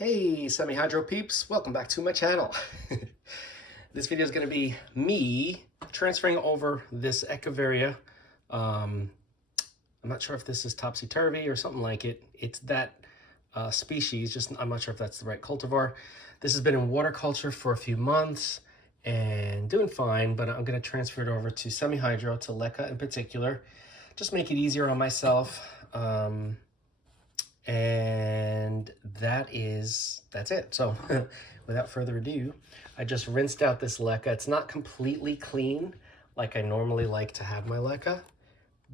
Hey, semi-hydro peeps, welcome back to my channel. This video is going to be me transferring over this Echeveria. I'm not sure if this is topsy-turvy or something like it. It's that species, just I'm not sure if that's the right cultivar. This has been in water culture for a few months and doing fine, but I'm going to transfer it over to semi-hydro, to Leca in particular. Just make it easier on myself. And that's it. So without further ado, I just rinsed out this Leca. It's not completely clean like I normally like to have my Leca,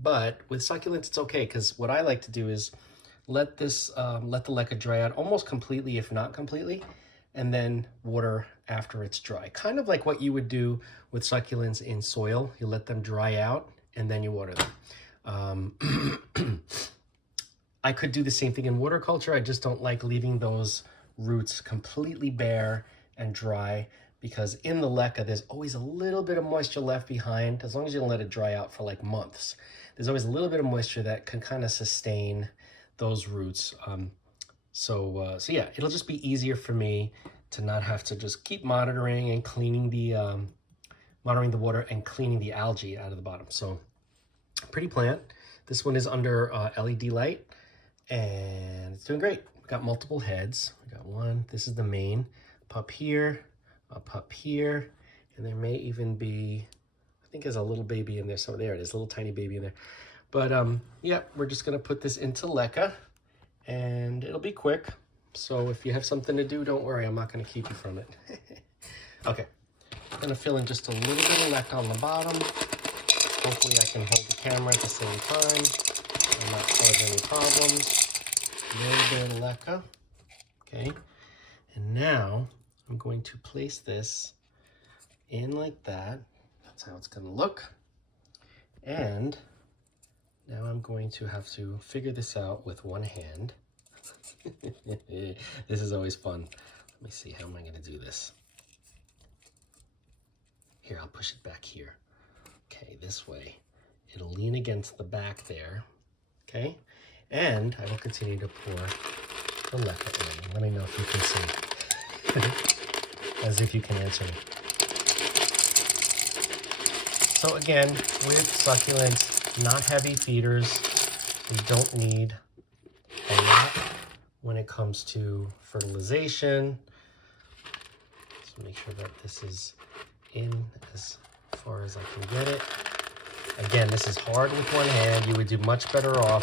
but with succulents it's okay, because what I like to do is let the Leca dry out almost completely, if not completely, and then water after it's dry. Kind of like what you would do with succulents in soil. You let them dry out and then you water them. I could do the same thing in water culture. I just don't like leaving those roots completely bare and dry, because in the Leca, there's always a little bit of moisture left behind. As long as you don't let it dry out for like months, there's always a little bit of moisture that can kind of sustain those roots. So yeah, it'll just be easier for me to not have to just keep monitoring and cleaning monitoring the water and cleaning the algae out of the bottom. So pretty plant. This one is under LED light. And it's doing great. We got multiple heads. We got one. This is the main. Up here, up here, and there may even be, I think there's a little baby in there. So there it is, a little tiny baby in there. But yeah, we're just gonna put this into Leca, and it'll be quick. So if you have something to do, don't worry. I'm not gonna keep you from it. Okay, I'm gonna fill in just a little bit of Leca on the bottom. Hopefully I can hold the camera at the same time and not cause any problems. A little bit of Leca. Okay. And now I'm going to place this in like that. That's how it's going to look. And now I'm going to have to figure this out with one hand. This is always fun. Let me see, how am I going to do this? Here, I'll push it back here. Okay, this way. It'll lean against the back there. Okay, and I will continue to pour the Leca in. Let me know if you can see. As if you can answer me. So again, with succulents, not heavy feeders, you don't need a lot when it comes to fertilization. So make sure that this is in as far as I can get it. Again, this is hard with one hand. You would do much better off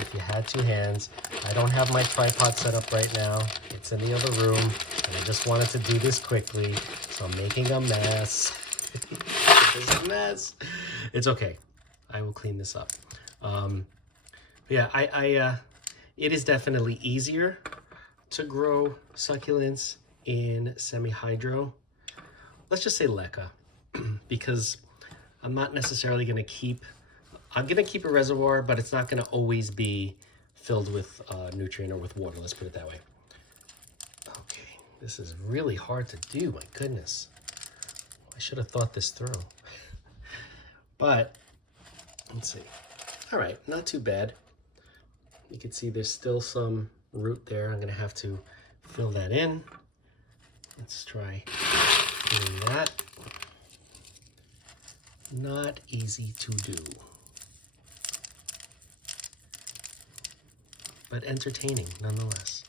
if you had two hands. I don't have my tripod set up right now. It's in the other room, and I just wanted to do this quickly, so I'm making a mess. This is a mess. It's okay. I will clean this up. Yeah, it is definitely easier to grow succulents in semi-hydro. Let's just say Leca, because I'm not necessarily going to keep, I'm going to keep a reservoir, but it's not going to always be filled with nutrient or with water. Let's put it that way. Okay, this is really hard to do. My goodness. I should have thought this through. But let's see. All right, not too bad. You can see there's still some root there. I'm going to have to fill that in. Let's try doing that. Not easy to do, but entertaining nonetheless.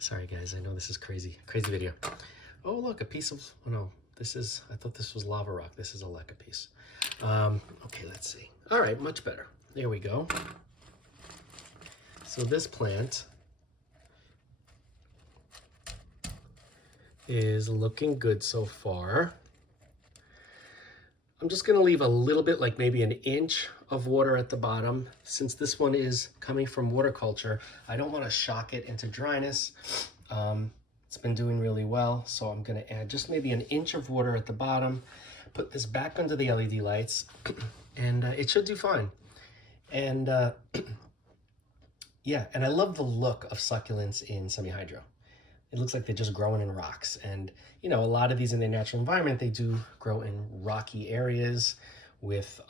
Sorry guys, I know this is crazy video. Oh look, a piece of, oh no, this is, I thought this was lava rock. This is a Leca piece. Okay, let's see. All right, much better. There we go. So this plant is looking good so far. I'm just going to leave a little bit, like maybe an inch of water at the bottom. Since this one is coming from water culture, I don't want to shock it into dryness. It's been doing really well, so I'm going to add just maybe an inch of water at the bottom, put this back under the LED lights, and it should do fine. And yeah, and I love the look of succulents in semi-hydro. It looks like they're just growing in rocks. And, you know, a lot of these in their natural environment, they do grow in rocky areas with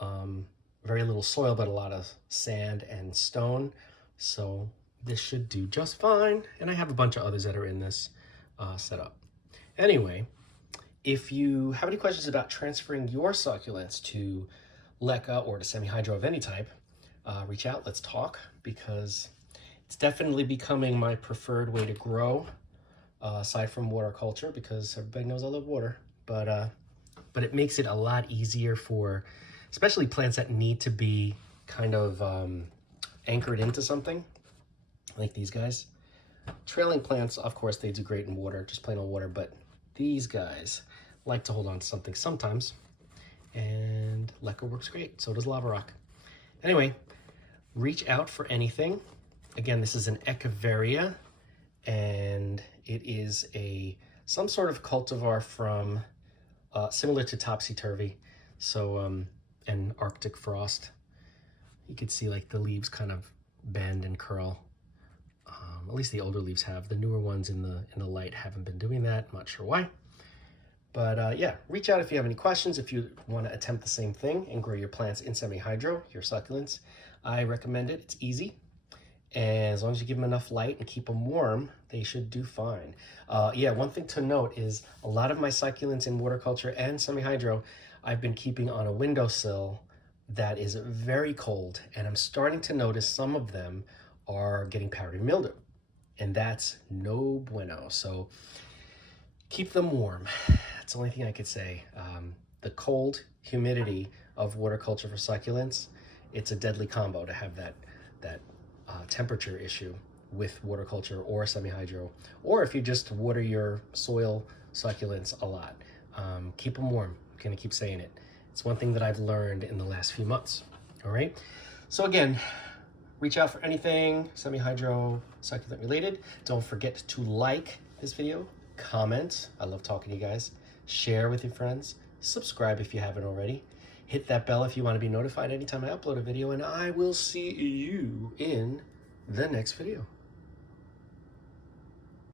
very little soil, but a lot of sand and stone. So this should do just fine. And I have a bunch of others that are in this setup. Anyway, if you have any questions about transferring your succulents to Leca or to semi-hydro of any type, reach out, let's talk, because it's definitely becoming my preferred way to grow, aside from water culture, because everybody knows I love water, but it makes it a lot easier for, especially plants that need to be kind of anchored into something, like these guys. Trailing plants, of course, they do great in water, just plain old water, but these guys like to hold on to something sometimes, and Leca works great, so does lava rock. Anyway, reach out for anything. Again, this is an Echeveria, and it is some sort of cultivar from, similar to topsy-turvy, so, and Arctic frost. You can see like the leaves kind of bend and curl. At least the older leaves have. The newer ones in the light haven't been doing that. I'm not sure why. But yeah, reach out if you have any questions. If you want to attempt the same thing and grow your plants in semi-hydro, your succulents, I recommend it. It's easy. And as long as you give them enough light and keep them warm, they should do fine. Yeah, one thing to note is a lot of my succulents in water culture and semi-hydro, I've been keeping on a windowsill that is very cold. And I'm starting to notice some of them are getting powdery mildew. And that's no bueno. So keep them warm. That's the only thing I could say. The cold humidity of water culture for succulents, it's a deadly combo to have that temperature issue with water culture or semi-hydro, or if you just water your soil succulents a lot. Keep them warm. I'm gonna keep saying it. It's one thing that I've learned in the last few months. All right. So again, reach out for anything semi-hydro, succulent related. Don't forget to like this video, comment. I love talking to you guys. Share with your friends. Subscribe if you haven't already. Hit that bell if you want to be notified anytime I upload a video, and I will see you in the next video.